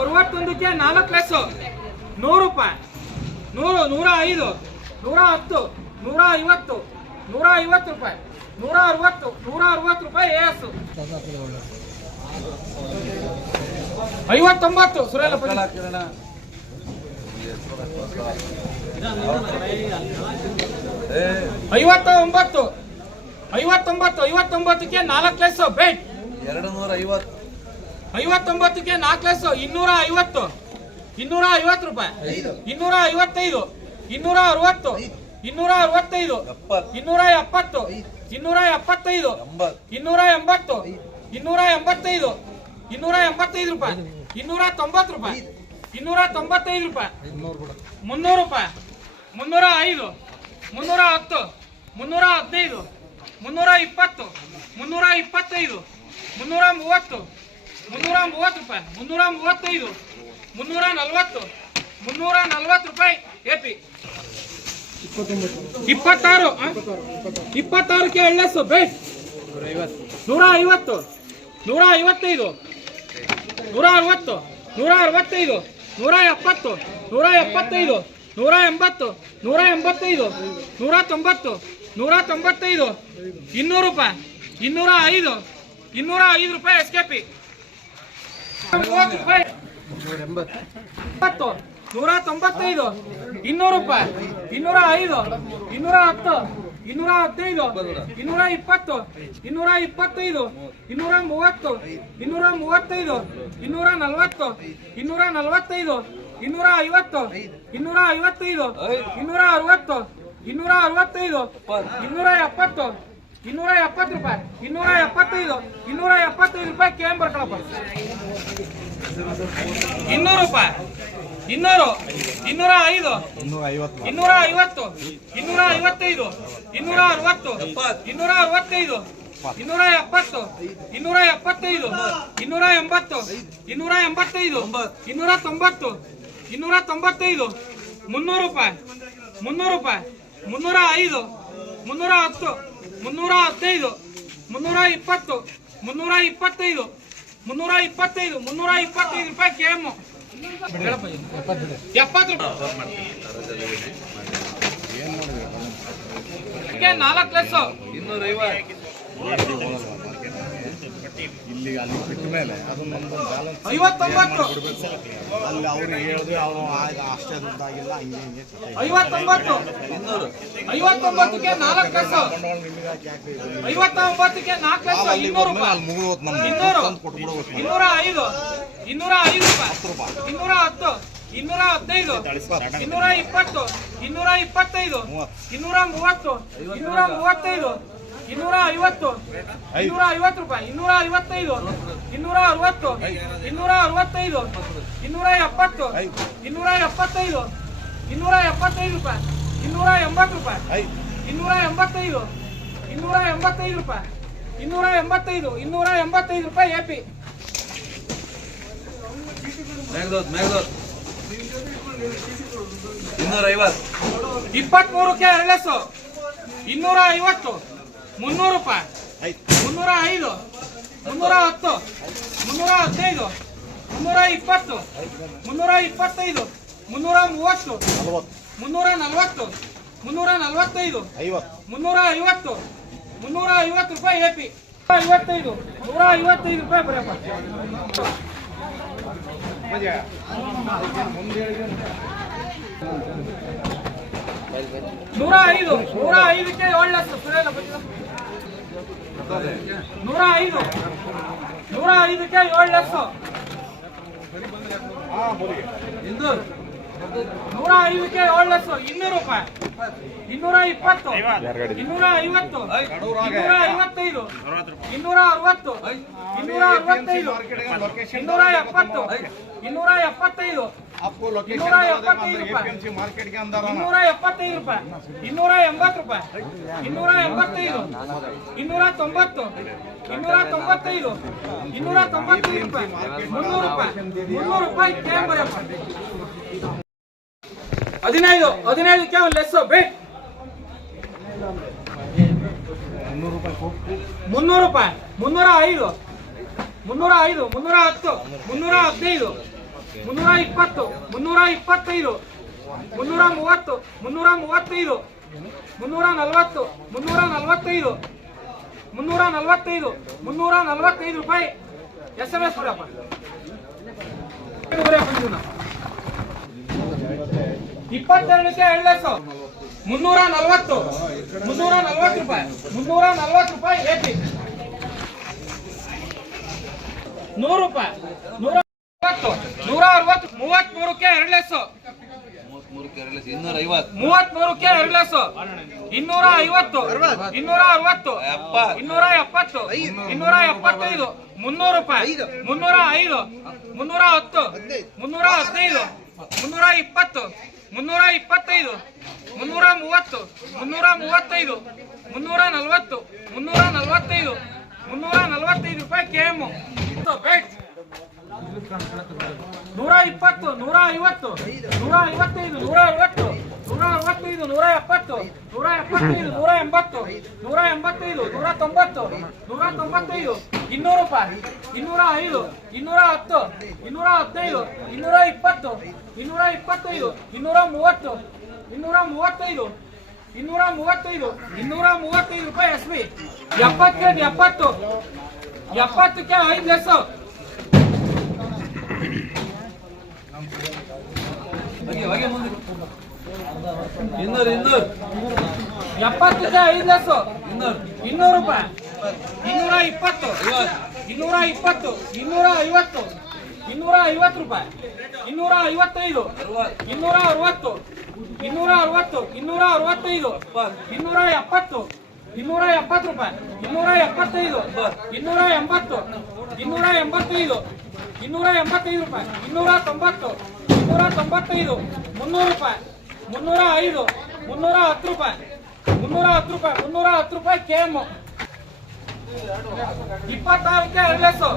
ಅರವತ್ತೊಂದಕ್ಕೆ ನಾಲ್ಕು ಲಕ್ಷ. ನೂರು ರೂಪಾಯಿ. ನೂರು, ನೂರ ಐದು, ನೂರ ಹತ್ತು, ನೂರ ಐವತ್ತು ನೂರ ಐವತ್ತು ರೂಪಾಯಿ. ನೂರ ಅರವತ್ತು ನೂರ ಅರವತ್ತು ರೂಪಾಯಿ ಎಸ್ ಐವತ್ತೊಂಬತ್ತು, ಸುರೇಲ ಐವತ್ತ ಒಂಬತ್ತು ಐವತ್ತೊಂಬತ್ತು, ಐವತ್ತೊಂಬತ್ತಕ್ಕೆ ನಾಲ್ಕು ಲಕ್ಷ. ಬೇಟ್ ಎರಡು ನೂರ ಐವತ್ತು. ಐವತ್ತೊಂಬತ್ತಕ್ಕೆ ನಾಲ್ಕು ಇನ್ನೂರ ಐವತ್ತು ಇನ್ನೂರ ಐವತ್ತು ರೂಪಾಯಿ. ಇನ್ನೂರ ಐವತ್ತೈದು ಇನ್ನೂರ ಅರವತ್ತು ಇನ್ನೂರ ಅರವತ್ತೈದು ಇನ್ನೂರ ಎಪ್ಪತ್ತು. ಇನ್ನೂರ ಎಪ್ಪತ್ತೈದು ಇನ್ನೂರ ಎಂಬತ್ತು. ಇನ್ನೂರ ಎಂಬತ್ತೈದು ಇನ್ನೂರ ಎಂಬತ್ತೈದು ರೂಪಾಯಿ. ಇನ್ನೂರ ತೊಂಬತ್ತು ರೂಪಾಯಿ. ಇನ್ನೂರ ತೊಂಬತ್ತೈದು ರೂಪಾಯಿ. ಮುನ್ನೂರು ರೂಪಾಯಿ ಮುನ್ನೂರ ಐದು ಮುನ್ನೂರ ಹತ್ತು ಮುನ್ನೂರ ಹದಿನೈದು ಮುನ್ನೂರ ಇಪ್ಪತ್ತು ಮುನ್ನೂರ ಇಪ್ಪತ್ತೈದು ಮುನ್ನೂರ ಮೂವತ್ತು ಮುನ್ನೂರ ಮೂವತ್ತು ರೂಪಾಯಿ. ಮುನ್ನೂರ ಮೂವತ್ತೈದು ಮುನ್ನೂರ ನಲ್ವತ್ತು ಮುನ್ನೂರ ನಲ್ವತ್ತು ರೂಪಾಯಿ ಎ ಪಿ ಇಪ್ಪತ್ತಾರು? ಇಪ್ಪತ್ತಾರಕ್ಕೆ ಎಳ್ಳೆಸು ಬೇಸ್ ನೂರ ಐವತ್ತು ನೂರ ಐವತ್ತೈದು ನೂರ ಅರವತ್ತು ನೂರ ಅರವತ್ತೈದು ನೂರ ಎಪ್ಪತ್ತು ನೂರ ಎಪ್ಪತ್ತೈದು ನೂರ ಎಂಬತ್ತು ನೂರ ಎಂಬತ್ತೈದು ನೂರ ತೊಂಬತ್ತು ನೂರ ತೊಂಬತ್ತೈದು ಇನ್ನೂರು ರೂಪಾಯಿ. ಇನ್ನೂರ ಐದು ಇನ್ನೂರ ಐದು ರೂಪಾಯಿ ಎಸ್ ಕೆ ಪಿ. ಮೂವತ್ತು ರೂಪಾಯಿ ಇಪ್ಪತ್ತು ನೂರ ತೊಂಬತ್ತೈದು ಇನ್ನೂರು ರೂಪಾಯಿ ಇನ್ನೂರ ಐದು ಇನ್ನೂರ ಹತ್ತು ಇನ್ನೂರ ಹದಿನೈದು ಇನ್ನೂರ ಇಪ್ಪತ್ತು ಇನ್ನೂರ ಇಪ್ಪತ್ತೈದು ಇನ್ನೂರ ಮೂವತ್ತು ಇನ್ನೂರ ಮೂವತ್ತೈದು ಇನ್ನೂರ ನಲವತ್ತು ಇನ್ನೂರ ನಲವತ್ತೈದು ಇನ್ನೂರ ಐವತ್ತು ಇನ್ನೂರ ಐವತ್ತೈದು ಇನ್ನೂರ ಅರವತ್ತು ಇನ್ನೂರ ಅರವತ್ತೈದು ಇನ್ನೂರ ಎಪ್ಪತ್ತು ಇನ್ನೂರ ಎಪ್ಪತ್ತು ರೂಪಾಯಿ ಇನ್ನೂರ ಎಪ್ಪತ್ತೈದು ಇನ್ನೂರ ಎಪ್ಪತ್ತೈದು ರೂಪಾಯಿ ಕೆ ಎಂ ಬರ್ಕೊಳಪ್ಪ ಇನ್ನೂರು ರೂಪಾಯಿ ಇನ್ನೂರು ಇನ್ನೂರ ಐದು ಇನ್ನೂರ ಐವತ್ತು ಇನ್ನೂರ ಐವತ್ತೈದು ಇನ್ನೂರ ಅರವತ್ತು ಇನ್ನೂರ ಅರವತ್ತೈದು ಇನ್ನೂರ ಎಪ್ಪತ್ತು ಇನ್ನೂರ ಎಪ್ಪತ್ತೈದು ಇನ್ನೂರ ಎಂಬತ್ತು ಇನ್ನೂರ ಎಂಬತ್ತೈದು ಇನ್ನೂರ ತೊಂಬತ್ತು ಇನ್ನೂರ ತೊಂಬತ್ತೈದು ಮುನ್ನೂರು ರೂಪಾಯಿ ಮುನ್ನೂರು ರೂಪಾಯಿ ಮುನ್ನೂರ ಐದು ಮುನ್ನೂರ ಹತ್ತು ಮುನ್ನೂರ ಹದಿನೈದು, ಮುನ್ನೂರ ಇಪ್ಪತ್ತು, ಮುನ್ನೂರ ಇಪ್ಪತ್ತೈದು ಮುನ್ನೂರ ಇಪ್ಪತ್ತೈದು ಮುನ್ನೂರ ಇಪ್ಪತ್ತೈದು ರೂಪಾಯಿ ಕೆ ಎಂ ಎಪ್ಪತ್ತು ರೂಪಾಯಿ. ನಾಲ್ಕು ಐವತ್ತು ಇಲ್ಲಿ ಅಲ್ಲಿ ಬಿಟ್ಟ ಮೇಲೆ ಅದು ನಮ್ದು ಬ್ಯಾಲೆನ್ಸ್ ಐವತ್ತೊಂಬತ್ತು. ಅಲ್ಲಿ ಅವರು ಹೇಳಿದ್ರೆ ಅವನು ಅಷ್ಟೇ ದುಡ್ಡಾಗಿಲ್ಲ ಹಂಗೆ ಹಿಂಗೆ. ಐವತ್ತೊಂಬತ್ತು. ಐವತ್ತೊಂಬತ್ತಕ್ಕೆ ನಾಲ್ಕು ಇದು? ಐವತ್ತೊಂಬತ್ತಕ್ಕೆ ನಾಲ್ಕು ಇನ್ನೂರು ರೂಪಾಯಿ. ಮುಗಿದೋತ್ ಇನ್ನೂರ. ಐದು. ಇನ್ನೂರ ಐದು ರೂಪಾಯಿ. ಇನ್ನೂರ ಹತ್ತು. ಇನ್ನೂರ ಹದಿನೈದು. ಇನ್ನೂರ ಇಪ್ಪತ್ತು. ಇನ್ನೂರ ಇಪ್ಪತ್ತೈದು. ಇನ್ನೂರ ಮೂವತ್ತು. ಇನ್ನೂರ ಮೂವತ್ತೈದು. ಇನ್ನೂರ ಐವತ್ತು ಇನ್ನೂರ ಐವತ್ತು ರೂಪಾಯಿ. ಇನ್ನೂರ ಐವತ್ತೈದು ಇನ್ನೂರ ಅರವತ್ತು ಇನ್ನೂರ ಅರವತ್ತೈದು ಇನ್ನೂರ ಎಪ್ಪತ್ತು ಇನ್ನೂರ ಎಪ್ಪತ್ತೈದು ಇನ್ನೂರ ಎಪ್ಪತ್ತೈದು ರೂಪಾಯಿ. ಇನ್ನೂರ ಎಂಬತ್ತು ರೂಪಾಯಿ. ಇನ್ನೂರ ಎಂಬತ್ತೈದು ಇನ್ನೂರ ಎಂಬತ್ತೈದು ರೂಪಾಯಿ ಇನ್ನೂರ ಎಂಬತ್ತೈದು ಇನ್ನೂರ ಎಂಬತ್ತೈದು ರೂಪಾಯಿ ಎ ಪಿ ಇನ್ನೂರ ಐವತ್ತು ಇಪ್ಪತ್ಮೂರಕ್ಕೆ ಎರಳೆಸು ಇನ್ನೂರ ಐವತ್ತು ಮುನ್ನೂರು ರೂಪಾಯಿ. ಮುನ್ನೂರ ಐದು. ಮುನ್ನೂರ ಹತ್ತು. ಮುನ್ನೂರ ಹದಿನೈದು. ಮುನ್ನೂರ ಇಪ್ಪತ್ತು. ಮುನ್ನೂರ ಇಪ್ಪತ್ತೈದು. ಮುನ್ನೂರ ಮೂವತ್ತು. ಮುನ್ನೂರ ನಲವತ್ತು. ಮುನ್ನೂರ ನಲವತ್ತೈದು. ಮುನ್ನೂರ ಐವತ್ತು. ಮುನ್ನೂರ ಐವತ್ತು ರೂಪಾಯಿ ಎ ಪಿ ಐವತ್ತೈದು. ನೂರ ಐವತ್ತೈದು ರೂಪಾಯಿ ಬರಪ್ಪ ನೂರ ಐದು. ನೂರ ಐದಕ್ಕೆ ಏಳು ಲಕ್ಷ ಬಂದಿಲ್ಲ. ನೂರ ಐದು ನೂರ ಐದಕ್ಕೆ ಏಳು ಲಕ್ಷ ನೂರ ಐದಕ್ಕೆ ಏಳು ಲಕ್ಷ ಇನ್ನೂರು ರೂಪಾಯಿ ಇನ್ನೂರ ಇಪ್ಪತ್ತು ಇನ್ನೂರ ಐವತ್ತು ಇನ್ನೂರ ಐವತ್ತೈದು ಇನ್ನೂರ ಅರವತ್ತು ಇನ್ನೂರ ಅರವತ್ತೈದು ಇನ್ನೂರ ಎಪ್ಪತ್ತು ಇನ್ನೂರ ಎಪ್ಪತ್ತೈದು ಇನ್ನೂರ ಎಪ್ಪತ್ತೈದು ರೂಪಾಯಿ. ಇನ್ನೂರ ಎಂಬತ್ತು ರೂಪಾಯಿ. ಇನ್ನೂರ ಎಂಬತ್ತೈದು. ಇನ್ನೂರ ತೊಂಬತ್ತು. ಇನ್ನೂರ ತೊಂಬತ್ತೈದು. ಇನ್ನೂರ ತೊಂಬತ್ತೈದು ರೂಪಾಯಿ. ಮುನ್ನೂರು ರೂಪಾಯಿ. ರೂಪಾಯಿ ಹದಿನೈದು ಹದಿನೈದಕ್ಕೆ ಲೆಸ್ ಮುನ್ನೂರು ರೂಪಾಯಿ. ಮುನ್ನೂರ ಐದು. ಮುನ್ನೂರ ಐದು ಮುನ್ನೂರ ಹತ್ತು ಮುನ್ನೂರ ಹದಿನೈದು. ಮುನ್ನೂರ ಇಪ್ಪತ್ತು ಮುನ್ನೂರ ಇಪ್ಪತ್ತೈದು ಮುನ್ನೂರ ಮೂವತ್ತು ಮುನ್ನೂರ ಮೂವತ್ತೈದು ಮುನ್ನೂರ ನಲವತ್ತು ಮುನ್ನೂರ ನಲವತ್ತೈದು ಮುನ್ನೂರ ನಲವತ್ತೈದು ಮುನ್ನೂರ ನಲವತ್ತೈದು ರೂಪಾಯಿ ಎಸ್. ಎಂ ಎಸ್ ಕೊಡಪ್ಪ ಇಪ್ಪತ್ತೆರಡಕ್ಕೆ ಎಳ್ಳೆಸು ಮುನ್ನೂರ ನಲವತ್ತು ಮುನ್ನೂರ ನಲವತ್ತು ರೂಪಾಯಿ ಮುನ್ನೂರ ನಲವತ್ತು ರೂಪಾಯಿ ಎಪಿ ನೂರು ರೂಪಾಯಿ, ನೂರ ಅರವತ್ತು ನೂರ ಅರವತ್ತು ಮೂವತ್ತ್ ಮೂರಕ್ಕೆ ಎರಡು ಲೆಸ್ಸು ಮೂವತ್ಮೂರಕ್ಕೆ ಎರಡು ಲಕ್ಷ ಇನ್ನೂರ ಐವತ್ತು ಮೂವತ್ತ್ ಮೂರಕ್ಕೆ ಎರಡು ಲೆಸ್ಸು ಇನ್ನೂರ ಐವತ್ತು ಇನ್ನೂರ ಅರವತ್ತು ಎಪ್ಪತ್ತು. ಇನ್ನೂರ ಎಪ್ಪತ್ತು ಇನ್ನೂರ ಎಪ್ಪತ್ತೈದು ಮುನ್ನೂರು ರೂಪಾಯಿ ಮುನ್ನೂರ ಐದು. ಮುನ್ನೂರ ಹತ್ತು ಮುನ್ನೂರ ಹದಿನೈದು. ಮುನ್ನೂರ ಇಪ್ಪತ್ತು ಮುನ್ನೂರ ಇಪ್ಪತ್ತೈದು ಮುನ್ನೂರ ಮೂವತ್ತು ಮುನ್ನೂರ ಮೂವತ್ತೈದು ಮುನ್ನೂರ ನಲವತ್ತು ಮುನ್ನೂರ ನಲವತ್ತೈದು ಮುನ್ನೂರ ನಲವತ್ತೈದು ರೂಪಾಯಿ ಕೆ ಎಂ ನೂರ ಇಪ್ಪತ್ತು ನೂರ ಐವತ್ತು ನೂರ ಐವತ್ತೈದು ನೂರ ಅರವತ್ತು ನೂರ ಅರವತ್ತೈದು ನೂರ ಎಪ್ಪತ್ತು ನೂರ ಎಪ್ಪತ್ತೈದು ನೂರ ಎಂಬತ್ತು ನೂರ ಎಂಬತ್ತೈದು ನೂರ ತೊಂಬತ್ತು ನೂರ ತೊಂಬತ್ತೈದು ಇನ್ನೂರು ರೂಪಾಯಿ ಇನ್ನೂರ ಐದು ಇನ್ನೂರ ಹತ್ತು ಇನ್ನೂರ ಹದಿನೈದು ಇನ್ನೂರ ಇಪ್ಪತ್ತು ಇನ್ನೂರ ಇಪ್ಪತ್ತೈದು ಇನ್ನೂರ ಮೂವತ್ತು ಇನ್ನೂರ ಮೂವತ್ತೈದು ಇನ್ನೂರ ಮೂವತ್ತೈದು ಇನ್ನೂರ ಮೂವತ್ತೈದು ರೂಪಾಯಿ ಎಸ್ ಬಿ ಎಪ್ಪತ್ತಕ್ಕೆ ಎಪ್ಪತ್ತು, ಎಪ್ಪತ್ತಕ್ಕೆ ಐದು ಲೆಸ್ಸು ಹಾಗೆ ಹಾಗೆ ಮುಂದೆ ಇನ್ನೂರು ಇನ್ನೂರು. ಎಪ್ಪತ್ತಿದೆ ಐದು ಲೆಸ್ಸು ಇನ್ನೂರು. ಇನ್ನೂರು ರೂಪಾಯಿ. ಇನ್ನೂರ ಇಪ್ಪತ್ತು. ಇನ್ನೂರ ಇಪ್ಪತ್ತು. ಇನ್ನೂರ ಐವತ್ತು. ಇನ್ನೂರ ಐವತ್ತು ರೂಪಾಯಿ. ಇನ್ನೂರ ಐವತ್ತೈದು. ಇನ್ನೂರ ಅರವತ್ತು. ಇನ್ನೂರ ಅರವತ್ತು. ಇನ್ನೂರ ಅರವತ್ತೈದು. ಇನ್ನೂರ ಎಪ್ಪತ್ತು. ಇನ್ನೂರ ಎಪ್ಪತ್ತು ರೂಪಾಯಿ. ಇನ್ನೂರ ಎಪ್ಪತ್ತೈದು. ಇನ್ನೂರ ಎಂಬತ್ತು. ಇನ್ನೂರ ಎಂಬತ್ತೈದು. ಇನ್ನೂರ ಎಂಬತ್ತೈದು ರೂಪಾಯಿ. ಇನ್ನೂರ ತೊಂಬತ್ತು. ಇನ್ನೂರ ತೊಂಬತ್ತೈದು ಮುನ್ನೂರು ರೂಪಾಯಿ ಮುನ್ನೂರ ಐದು ಮುನ್ನೂರ ಹತ್ತು ರೂಪಾಯಿ ಮುನ್ನೂರ ಹತ್ತು ರೂಪಾಯಿ ಮುನ್ನೂರ ಹತ್ತು ರೂಪಾಯಿ ಕೆ ಎಂ ಇಪ್ಪತ್ತಾರಕ್ಕೆ ಎಳ್ಳೆಸು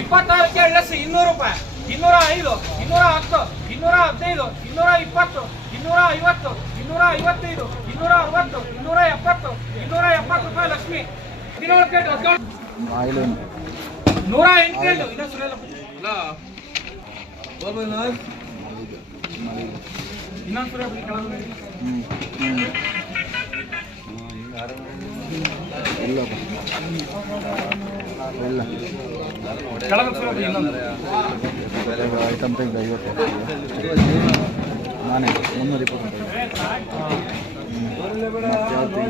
ಇಪ್ಪತ್ತಾರಕ್ಕೆ ಎಳ್ಳೆಸು ಇನ್ನೂರು ರೂಪಾಯಿ. ಇನ್ನೂರ ಐದು ಇನ್ನೂರ ಹತ್ತು ಇನ್ನೂರ ಹದಿನೈದು ಇನ್ನೂರ ಇಪ್ಪತ್ತು ಇನ್ನೂರ ಐವತ್ತು ಇನ್ನೂರ ಐವತ್ತೈದು ಇನ್ನೂರ ಅರವತ್ತು ಇನ್ನೂರ ಎಪ್ಪತ್ತು ಇನ್ನೂರ ಎಪ್ಪತ್ತು ರೂಪಾಯಿ ಲಕ್ಷ್ಮಿ. ಹದಿನೇಳು ಪ್ಲೇಟ್ ನೂರ ಎಂಟು ಪ್ಲೇಟ್ ಇನ್ನೊಂದು ಐಟಮ್ ತೆಗೆದು ಐವತ್ತು ನಾನೇ ಮುನ್ನೂರ ಇಪ್ಪತ್ತು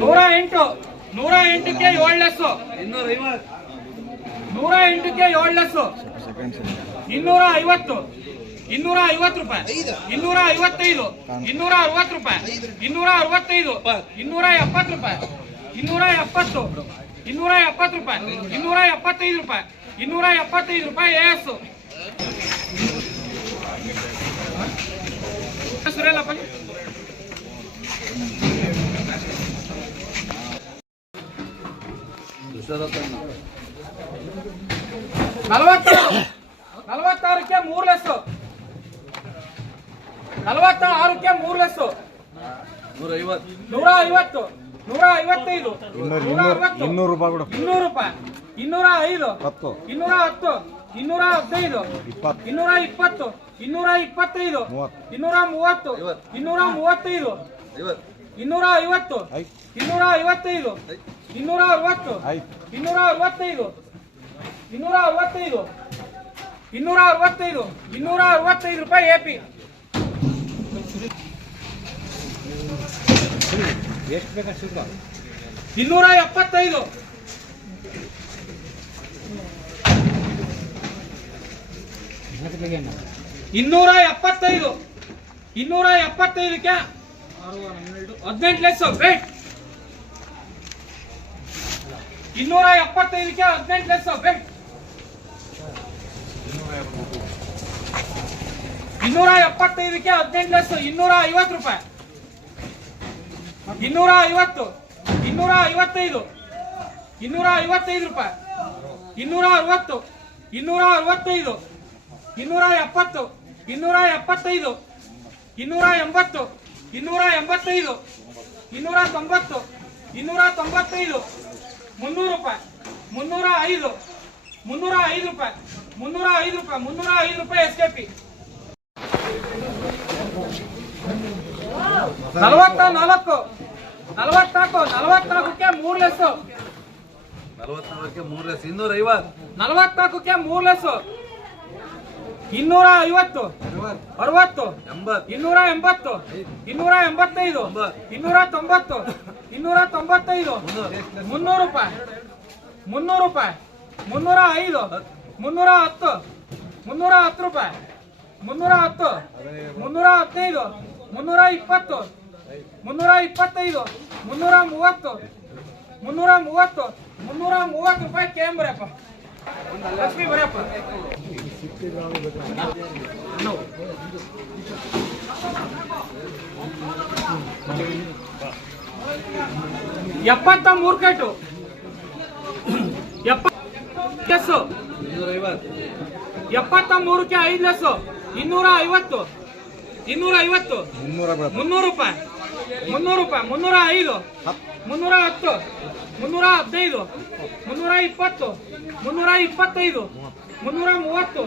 ನೂರ ಎಂಟು. ನೂರ ಎಂಟಕ್ಕೆ ಏಳು ಲೆಸ್ಸು. ಇನ್ನೂರ ಐವತ್ತು ನೂರ ಎಂಟಕ್ಕೆ ಏಳು ಲೆಸ್ಸು. ಇನ್ನೂರ ಐವತ್ತು ಇನ್ನೂರ ಐವತ್ತು ರೂಪಾಯಿ. ಇನ್ನೂರ ಐವತ್ತೈದು ಇನ್ನೂರ ಅರವತ್ತು ರೂಪಾಯಿ. ಇನ್ನೂರ ಅರವತ್ತೈದು ಇನ್ನೂರ ಎಪ್ಪತ್ತು ರೂಪಾಯಿ. ಇನ್ನೂರ ಎಪ್ಪತ್ತು ಇನ್ನೂರ ಎಪ್ಪತ್ತು ರೂಪಾಯಿ. ಇನ್ನೂರ ಎಪ್ಪತ್ತೈದು ರೂಪಾಯಿ ಇನ್ನೂರ ಎಪ್ಪತ್ತೈದು ರೂಪಾಯಿ ಎಸ್ ಸುರೇಲಪ್ಪ ನಲವತ್ತಾರು. ನಲವತ್ತಾರಕ್ಕೆ ಮೂರು ಲೆಸ್ಸು ನಲವತ್ತ ಆರಕ್ಕೆ ಮೂರು ಲೆಸ್ಸು ನೂರ ಐವತ್ತು ನೂರ ಐವತ್ತೈದು ಇನ್ನೂರು ನೂರ ಅರವತ್ತು ಇನ್ನೂರು ರೂಪಾಯಿ ಬಿಡು ಇನ್ನೂರು ರೂಪಾಯಿ. ಇನ್ನೂರ ಐದು ಹತ್ತು. ಇನ್ನೂರ ಹತ್ತು ಇನ್ನೂರ ಹದಿನೈದು ಇಪ್ಪತ್ತು. ಇನ್ನೂರ ಇಪ್ಪತ್ತು ಇನ್ನೂರ ಇಪ್ಪತ್ತೈದು ಮೂವತ್ತು. ಇನ್ನೂರ ಮೂವತ್ತು. ಇನ್ನೂರ ಮೂವತ್ತೈದು ಇನ್ನೂರ ಐವತ್ತು. ಇನ್ನೂರ ಐವತ್ತೈದು ಇನ್ನೂರ ಅರವತ್ತು ಐ ಇನ್ನೂರ ಅರವತ್ತೈದು ಇನ್ನೂರ ಅರವತ್ತೈದು ಇನ್ನೂರ ಅರವತ್ತೈದು ಇನ್ನೂರ ಅರವತ್ತೈದು ರೂಪಾಯಿ ಎ ಪಿ ಎಷ್ಟು ಬೇಕಷ್ಟು ಇನ್ನೂರ ಎಪ್ಪತ್ತೈದು ಇನ್ನೂರ ಎಪ್ಪತ್ತೈದು ಇನ್ನೂರ ಎಪ್ಪತ್ತೈದಕ್ಕೆ ಹದಿನೆಂಟು ಲಕ್ಷ ವೇಟ್ ಇನ್ನೂರ ಎಪ್ಪತ್ತೈದಕ್ಕೆ ಹದಿನೆಂಟು ಲಕ್ಷ ಬೆಡ್ ಇನ್ನೂರ ಎಪ್ಪತ್ತೈದಕ್ಕೆ ಹದಿನೆಂಟು ಲಕ್ಷ ಇನ್ನೂರ ಐವತ್ತು ರೂಪಾಯಿ. ಇನ್ನೂರ ಐವತ್ತು ಇನ್ನೂರ ಐವತ್ತೈದು ಇನ್ನೂರ ಐವತ್ತೈದು ರೂಪಾಯಿ. ಇನ್ನೂರ ಅರವತ್ತು ಇನ್ನೂರ ಅರವತ್ತೈದು ಇನ್ನೂರ ಎಪ್ಪತ್ತು ಇನ್ನೂರ ಎಪ್ಪತ್ತೈದು ಇನ್ನೂರ ಎಂಬತ್ತು ಇನ್ನೂರ ಎಂಬತ್ತೈದು ಇನ್ನೂರ ತೊಂಬತ್ತು ಇನ್ನೂರ ತೊಂಬತ್ತೈದು ಮುನ್ನೂರು ರೂಪಾಯಿ ಮುನ್ನೂರ ಐದು ಮುನ್ನೂರ ಐದು ರೂಪಾಯಿ. ಮುನ್ನೂರ ಐದು ರೂಪಾಯಿ. ಮುನ್ನೂರ ಐದು ರೂಪಾಯಿ ಎಸ್ ಕೆ ಪಿ ನಲವತ್ತ ನಾಲ್ಕು ನಲವತ್ನಾಲ್ಕು ನಲವತ್ನಾಲ್ಕಕ್ಕೆ ಮೂರ್ ಲೆಸ್ ನಲವತ್ನಾಲ್ಕಕ್ಕೆ ಮೂರು ಲೆಸ್ ಇನ್ನೂರ ಐವತ್ತು ನಲವತ್ನಾಲ್ಕಕ್ಕೆ ಮೂರು ಲೆಸ್ ಇನ್ನೂರ ಐವತ್ತು ಅರವತ್ತು. ಎಂಬತ್ತು. ಇನ್ನೂರ ಎಂಬತ್ತು ಇನ್ನೂರ ಎಂಬತ್ತೈದು ಇನ್ನೂರ ತೊಂಬತ್ತು ಇನ್ನೂರ ತೊಂಬತ್ತೈದು ಮುನ್ನೂರು ರೂಪಾಯಿ. ಮುನ್ನೂರು ರೂಪಾಯಿ. ಮುನ್ನೂರ ಐದು ಮುನ್ನೂರ ಹತ್ತು ಮುನ್ನೂರ ಹತ್ತು ರೂಪಾಯಿ. ಮುನ್ನೂರ ಹತ್ತು ಮುನ್ನೂರ ಹದಿನೈದು ಮುನ್ನೂರ ಇಪ್ಪತ್ತು ಮುನ್ನೂರ ಇಪ್ಪತ್ತೈದು ಮುನ್ನೂರ ಮೂವತ್ತು ಮುನ್ನೂರ ಮೂವತ್ತು ಮುನ್ನೂರ ಮೂವತ್ತು ರೂಪಾಯಿ ಕೇಂಬ್ರಪ್ಪ ಲಕ್ಷ್ಮಿ ಬರಪ್ಪ ಎಪ್ಪತ್ತ ಮೂರು ಕಟ್ಟು ಎಪ್ಪತ್ತು ಮೂರಕ್ಕೆ ಐದು ಲಸ್ಸು ಇನ್ನೂರ ಐವತ್ತು. ಇನ್ನೂರ ಐವತ್ತು. ಮುನ್ನೂರು ರೂಪಾಯಿ. ಮುನ್ನೂರು ರೂಪಾಯಿ. ಮುನ್ನೂರ ಐದು. ಮುನ್ನೂರ ಹತ್ತು. ಮುನ್ನೂರ ಹದಿನೈದು. ಮುನ್ನೂರ ಇಪ್ಪತ್ತು. ಮುನ್ನೂರ ಇಪ್ಪತ್ತೈದು. ಮುನ್ನೂರ ಮೂವತ್ತು.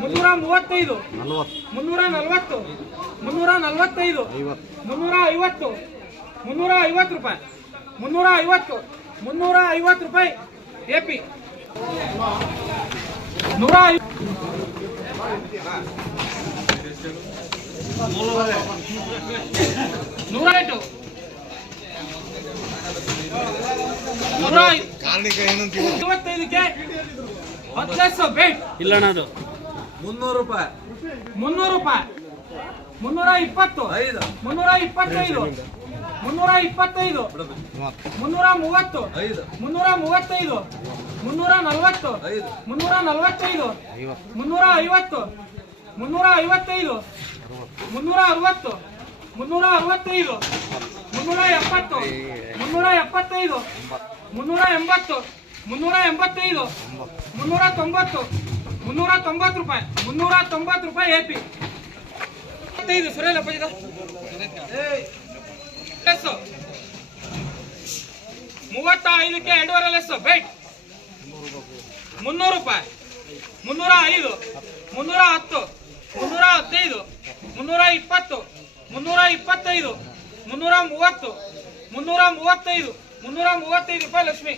ಮುನ್ನೂರ ಮೂವತ್ತೈದು. ಮುನ್ನೂರ ನಲವತ್ತು. ಮುನ್ನೂರ ನಲವತ್ತೈದು. ಮುನ್ನೂರ ಐವತ್ತು. ಮುನ್ನೂರ ಐವತ್ತು ರೂಪಾಯಿ. ಮುನ್ನೂರ ಐವತ್ತು ಮುನ್ನೂರ ಐವತ್ತು ರೂಪಾಯಿ. ಎ ಪಿ ನೂರ ನೂರ ಎಂಟು ನೂರ ಐವತ್ತೈದಕ್ಕೆ ಹತ್ತು ಲಕ್ಷ ಬೇಟ್ ಮುನ್ನೂರು ರೂಪಾಯಿ. ಮುನ್ನೂರು ರೂಪಾಯಿ. ಮುನ್ನೂರ ಇಪ್ಪತ್ತು ಐದು. ಮುನ್ನೂರ ಇಪ್ಪತ್ತೈದು ಮುನ್ನೂರ ಇಪ್ಪತ್ತೈದು. ಬಿಡಬೇಕು ಮೂವತ್ತು ಮುನ್ನೂರ ಮೂವತ್ತು. ಐದು. ಮುನ್ನೂರ ಮೂವತ್ತೈದು. ಮುನ್ನೂರ ನಲವತ್ತು. ಐದು. ಮುನ್ನೂರ ನಲವತ್ತೈದು. ಐವತ್ತು. ಮುನ್ನೂರ ಐವತ್ತು. ಮುನ್ನೂರ ಐವತ್ತೈದು. ಮುನ್ನೂರ ಅರವತ್ತು. ಮುನ್ನೂರ ಅರವತ್ತೈದು. ಮುನ್ನೂರ ಎಪ್ಪತ್ತು. ಮುನ್ನೂರ ಎಪ್ಪತ್ತೈದು. ಮುನ್ನೂರ ಎಂಬತ್ತು. ಮುನ್ನೂರ ಎಂಬತ್ತೈದು. ಮುನ್ನೂರ ತೊಂಬತ್ತು. ಮುನ್ನೂರ ತೊಂಬತ್ತು ರೂಪಾಯಿ. ಮುನ್ನೂರ ತೊಂಬತ್ತು ರೂಪಾಯಿ ಎ ಪಿ ಇಪ್ಪತ್ತೈದು. ಸುರೇಲ ಪಂಚದ ಲೆಸ್ಸು. ಮೂವತ್ತ ಐದಕ್ಕೆ ಎರಡೂವರೆ ಲೆಸ್ ಬೈಟ್ ಮುನ್ನೂರು ರೂಪಾಯಿ. ಮುನ್ನೂರ ಐದು, ಮುನ್ನೂರ ಹತ್ತು, ಮುನ್ನೂರ ಹದಿನೈದು, ಮುನ್ನೂರ ಇಪ್ಪತ್ತು, ಮುನ್ನೂರ ಇಪ್ಪತ್ತೈದು, ಮುನ್ನೂರ ಮೂವತ್ತು, ಮುನ್ನೂರ ಮೂವತ್ತೈದು ಮುನ್ನೂರ ಮೂವತ್ತೈದು ರೂಪಾಯಿ ಲಕ್ಷ್ಮಿ.